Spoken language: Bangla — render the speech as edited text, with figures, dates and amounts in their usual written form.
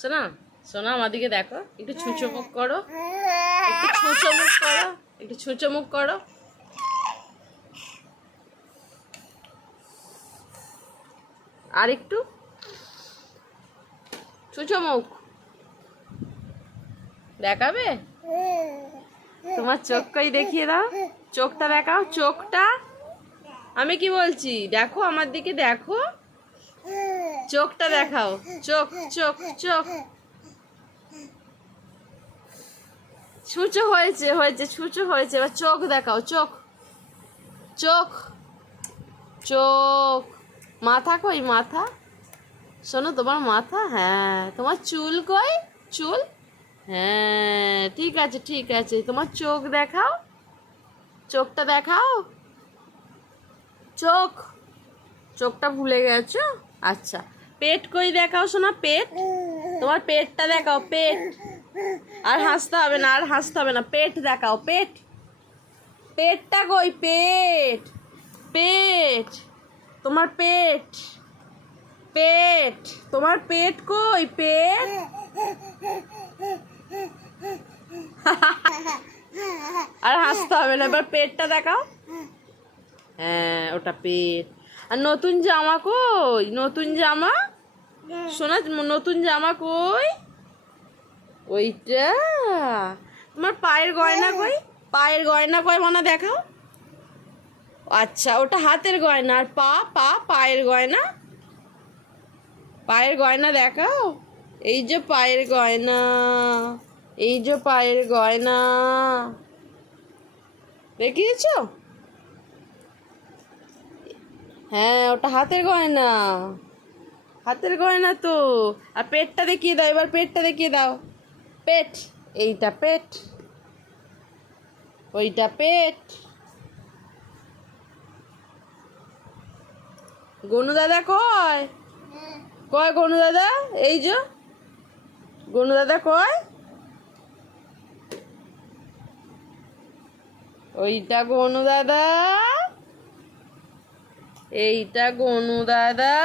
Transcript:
শোনা শোনা, আমার দিকে দেখো, একটু ছুঁচো মুখ করো, একটু ছুঁচো মুখ করো, একটু ছুঁচো মুখ করো। আর একটু ছুঁচো মুখ দেখাবে। তোমার চোখ কই দেখিয়ে দাও, চোখটা দেখাও, চোখটা। আমি কি বলছি দেখো, আমার দিকে দেখো, চোখটা দেখাও, চোখ চোখ চোখ। ছুঁচো হয়েছে হয়েছে, ছুঁচো হয়েছে, এবার চোখ দেখাও, চোখ চোখ চোখ। মাথা কই, মাথা শোনো, তোমার মাথা, হ্যাঁ। তোমার চুল কই, চুল, হ্যাঁ ঠিক আছে ঠিক আছে। তোমার চোখ দেখাও, চোখটা দেখাও, চোখ, চোখটা ভুলে গেছো। আচ্ছা, পেট কই দেখাও শোনা, পেট, তোমার পেটটা দেখাও, পেট। আর হাসতে হবে না, আর হাসতে হবে না, পেট দেখাও, পেট, পেটটা কই, পেট, পেট, তোমার পেট, পেট, তোমার পেট কই, পেট। আর হাসতে হবে না, এবার পেটটা দেখাও, হ্যাঁ ওটা পেট। আর নতুন জামা কই, নতুন জামা শোনা, নতুন জামা কই, ওইটা। তোমার পায়ের গয়না কই, পায়ের গয়না কই মনে দেখাও। আচ্ছা, ওটা হাতের গয়না। আর পা, পা, পায়ের গয়না, পায়ের গয়না দেখাও। এই যে পায়ের গয়না, এই যে পায়ের গয়না, দেখিয়েছো, হ্যাঁ ওটা হাতের গয়না, হাতের গয়না তো। আর পেটটা দেখিয়ে দাও, এবার পেটটা দেখিয়ে দাও, পেট, এইটা পেট, ওইটা পেট। গনু দাদা কয়, কয় গনু দাদা, এই যে গনু দাদা কয়, ওইটা গনু দাদা, এইটা গনু দাদা।